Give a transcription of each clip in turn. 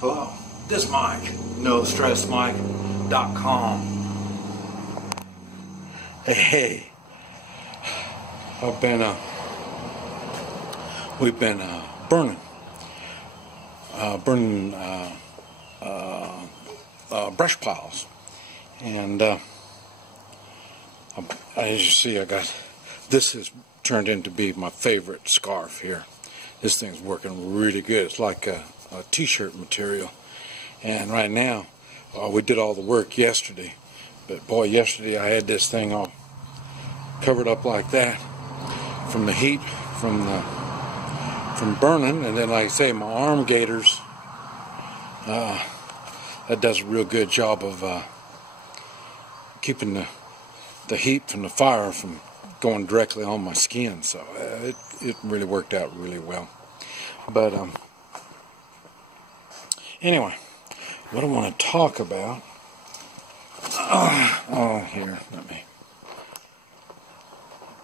Hello, this is Mike, NoStressMike.com. Hey, we've been burning brush piles, and as you see, this has turned into be my favorite scarf here. This thing's working really good. It's like a t-shirt material, and right now we did all the work yesterday, but boy, yesterday I had this thing all covered up like that from the heat from burning, and then like I say, my arm gaiters, that does a real good job of keeping the heat from the fire from going directly on my skin, so it really worked out really well. But anyway, what I want to talk about, here, let me,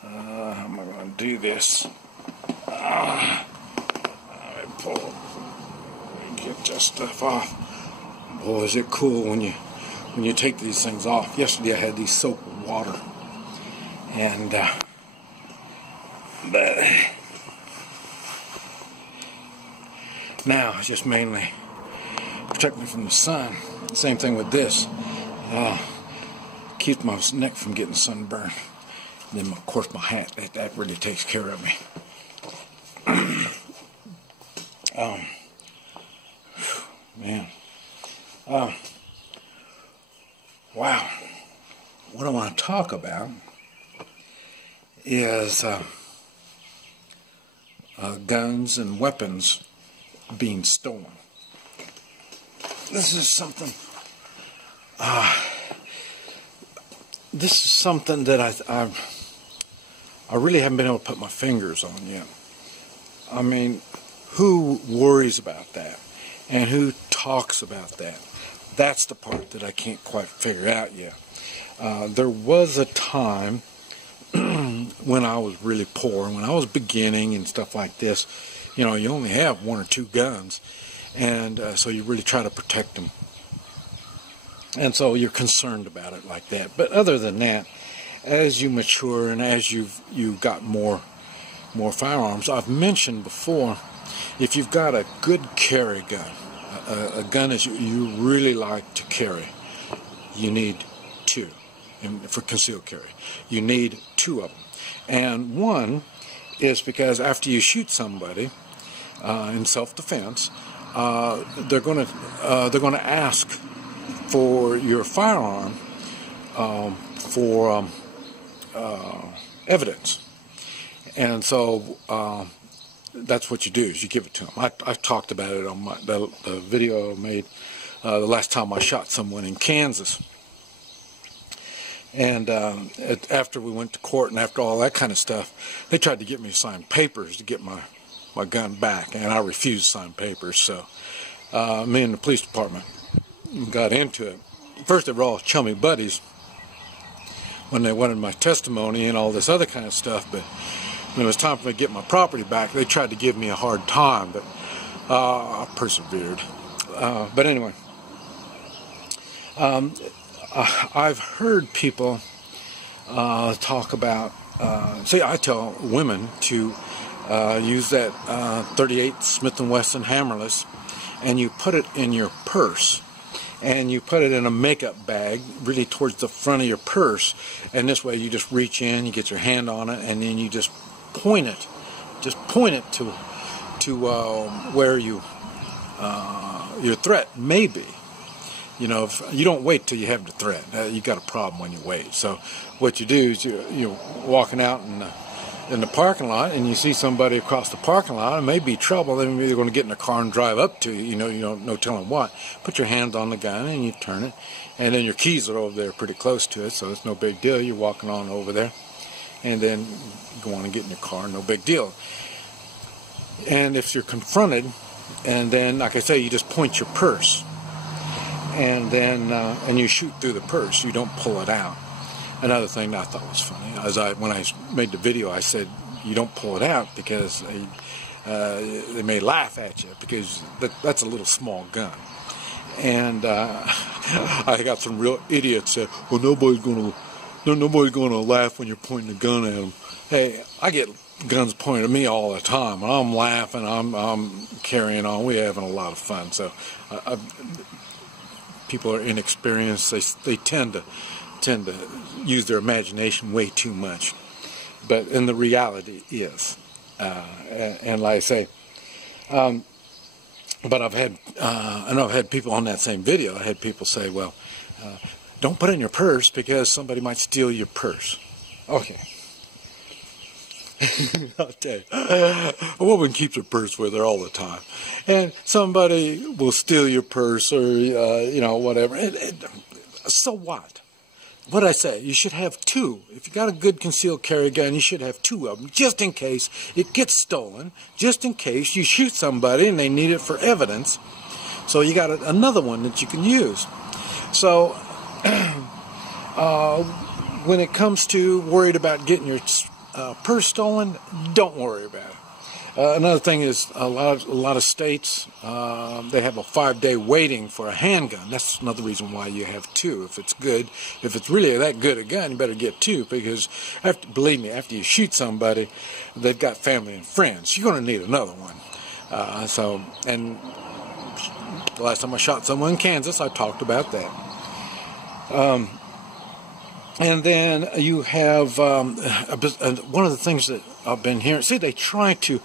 how am I going to do this? Let me get that stuff off. Boy, is it cool when you take these things off. Yesterday I had these soaked with water, and but now it's just mainly protect me from the sun. Same thing with this. Keeps my neck from getting sunburned. And then of course my hat, that really takes care of me. Man. Wow. What I want to talk about is guns and weapons being stolen. This is something that I really haven't been able to put my fingers on yet. I mean, who worries about that? And who talks about that? That's the part that I can't quite figure out yet. There was a time when I was really poor, when I was beginning and stuff like this, you know, you only have 1 or 2 guns, and so you really try to protect them. And so you're concerned about it like that. But other than that, as you mature and as you've got more firearms, I've mentioned before, if you've got a good carry gun, a gun that you really like to carry, you need 2. And for concealed carry, you need 2 of them. And one is because after you shoot somebody in self-defense, they're going to ask for your firearm for evidence. And so that's what you do, is you give it to them. I talked about it on the video I made the last time I shot someone in Kansas. And after we went to court and after all that kind of stuff, they tried to get me to sign papers to get my gun back, and I refused to sign papers. So me and the police department got into it. First, they were all chummy buddies when they wanted my testimony and all this other kind of stuff, but when it was time for me to get my property back, they tried to give me a hard time, but I persevered. But anyway, I've heard people talk about, I tell women to use that 38 Smith & Wesson hammerless, and you put it in your purse, and you put it in a makeup bag really towards the front of your purse, and this way you just reach in, you get your hand on it, and then you just point it to where your threat may be. You know, if you don't wait till you have the threat, you got a problem when you wait. So what you do is you're walking out in the parking lot, and you see somebody across the parking lot, it may be trouble. They're either going to get in a car and drive up to you. You don't know telling what. Put your hand on the gun and you turn it, and then your keys are over there pretty close to it, so it's no big deal. You're walking on over there, and then you go on and get in your car, no big deal. And if you're confronted, and then, like I say, you just point your purse, and then and you shoot through the purse. You don't pull it out. Another thing that I thought was funny, when I made the video, I said you don't pull it out because they may laugh at you because that's a little small gun. And I got some real idiots that, well, nobody's gonna laugh when you're pointing a gun at them. Hey, I get guns pointed at me all the time, and I'm laughing, I'm carrying on, we're having a lot of fun. So people are inexperienced, they tend to use their imagination way too much. But in the reality is, and like I say, but I know I've had people on that same video, I had people say, well, don't put it in your purse because somebody might steal your purse. Okay. I'll tell you, a woman keeps her purse with her all the time, and somebody will steal your purse or you know, whatever. So what? What I say? You should have two. If you got a good concealed carry gun, you should have two of them, just in case it gets stolen, just in case you shoot somebody and they need it for evidence. So you got another one that you can use. So when it comes to worried about getting your purse stolen, don't worry about it. Another thing is a lot of states, they have a 5-day waiting for a handgun. That's another reason why you have two. If it's good, if it's really that good a gun, you better get two, because believe me, after you shoot somebody, they've got family and friends. You're going to need another one. And the last time I shot someone in Kansas, I talked about that. And then you have one of the things that I've been hearing. See, they try to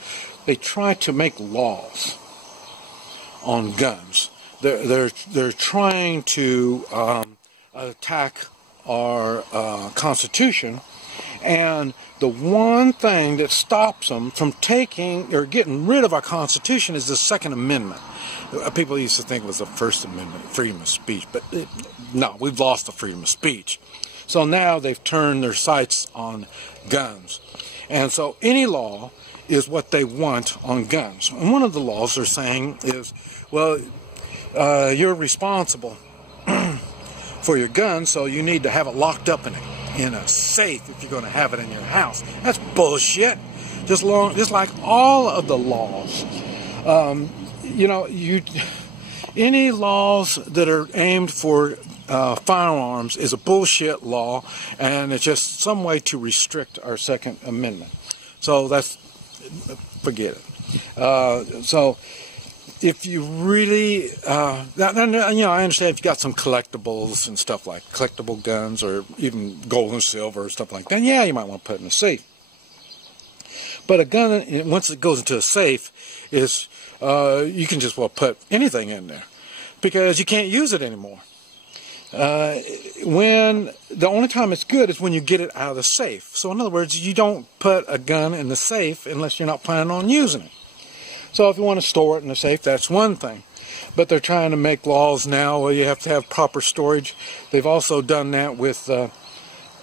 make laws on guns. They're trying to attack our Constitution, and the one thing that stops them from taking or getting rid of our Constitution is the Second Amendment. People used to think it was the First Amendment, freedom of speech, but no, we've lost the freedom of speech. So now they've turned their sights on guns. And so any law is what they want on guns. And one of the laws they're saying is, well, you're responsible for your gun, so you need to have it locked up in a safe if you're going to have it in your house. That's bullshit. Just like all of the laws. You know, any laws that are aimed for firearms is a bullshit law, and it's just some way to restrict our Second Amendment. So forget it. So if you really, you know, I understand if you got some collectibles and stuff like collectible guns or even gold and silver or stuff like that, yeah, you might want to put it in a safe. But a gun, once it goes into a safe, is you can just put anything in there because you can't use it anymore. When the only time it's good is when you get it out of the safe. So in other words, you don't put a gun in the safe unless you're not planning on using it. So if you want to store it in the safe, that's one thing. But they're trying to make laws now where you have to have proper storage. They've also done that with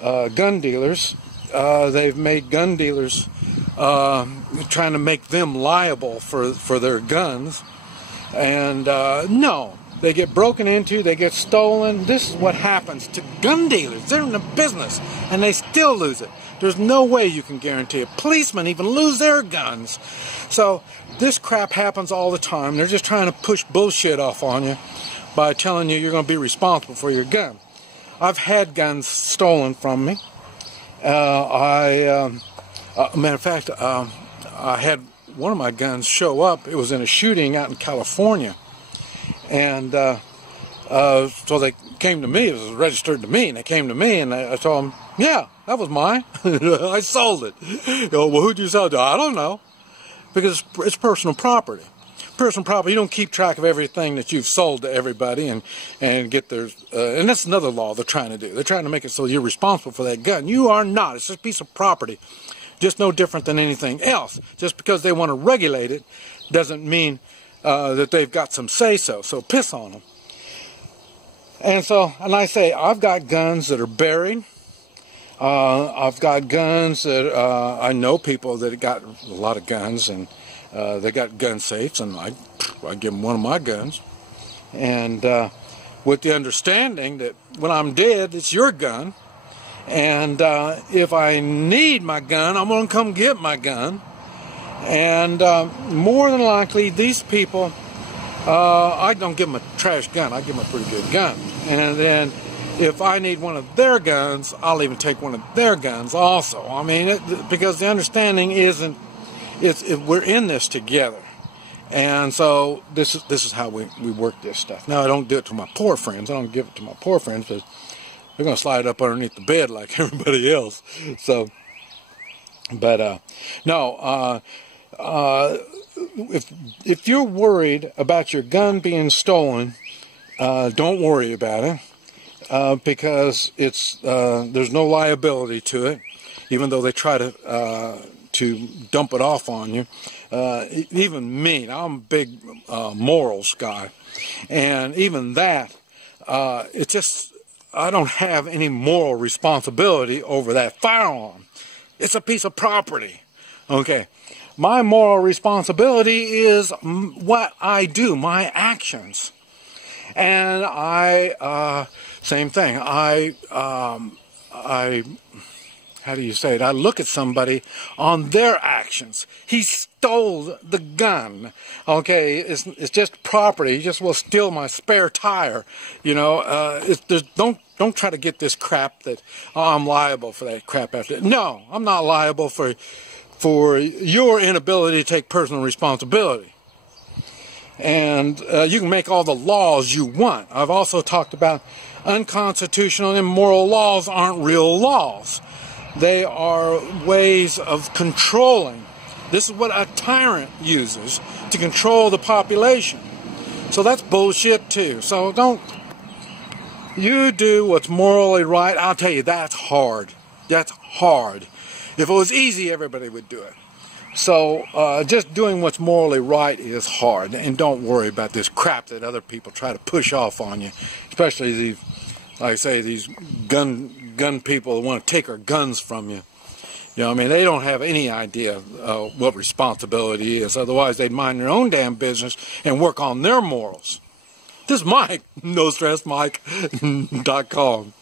gun dealers. They've made gun dealers trying to make them liable for their guns. And no. They get broken into, they get stolen. This is what happens to gun dealers. They're in the business, and they still lose it. There's no way you can guarantee it. Policemen even lose their guns. So this crap happens all the time. They're just trying to push bullshit off on you by telling you you're going to be responsible for your gun. I've had guns stolen from me. Matter of fact, I had one of my guns show up. It was in a shooting out in California. And so they came to me, it was registered to me, and they came to me, and I told them, yeah, that was mine. I sold it. You know, well, who'd you sell it to? I don't know. Because it's personal property. Personal property, you don't keep track of everything that you've sold to everybody and get their, and that's another law they're trying to do. They're trying to make it so you're responsible for that gun. You are not. It's just a piece of property. Just no different than anything else. Just because they want to regulate it doesn't mean that they've got some say-so, so piss on them. And I say, I've got guns that are buried. I've got guns that, I know people that got a lot of guns, and they got gun safes, and I give them one of my guns. And with the understanding that when I'm dead, it's your gun. And if I need my gun, I'm going to come get my gun. And more than likely, these people, I don't give them a trash gun. I give them a pretty good gun. And then if I need one of their guns, I'll even take one of their guns also. I mean, because the understanding isn't, we're in this together. And so this is how we work this stuff. Now, I don't do it to my poor friends. I don't give it to my poor friends because they're going to slide it up underneath the bed like everybody else. So, but no, if you're worried about your gun being stolen, don't worry about it. Because it's there's no liability to it, even though they try to dump it off on you. Even me, I'm a big morals guy, and even that, it's just I don't have any moral responsibility over that firearm. It's a piece of property. Okay, my moral responsibility is what I do, my actions. And same thing. How do you say it? I look at somebody on their actions. He stole the gun. Okay, it's just property. He just will steal my spare tire. You know, don't try to get this crap that I'm liable for that crap after. No, I'm not liable for your inability to take personal responsibility. And you can make all the laws you want. I've also talked about unconstitutional and immoral laws aren't real laws. They are ways of controlling. This is what a tyrant uses to control the population. So that's bullshit too. So you do what's morally right. I'll tell you, that's hard. That's hard. If it was easy, everybody would do it. So just doing what's morally right is hard, and don't worry about this crap that other people try to push off on you, especially these, like I say, these gun people that want to take our guns from you. You know, I mean, they don't have any idea what responsibility is. Otherwise, they'd mind their own damn business and work on their morals. This is Mike, NoStressMike.com.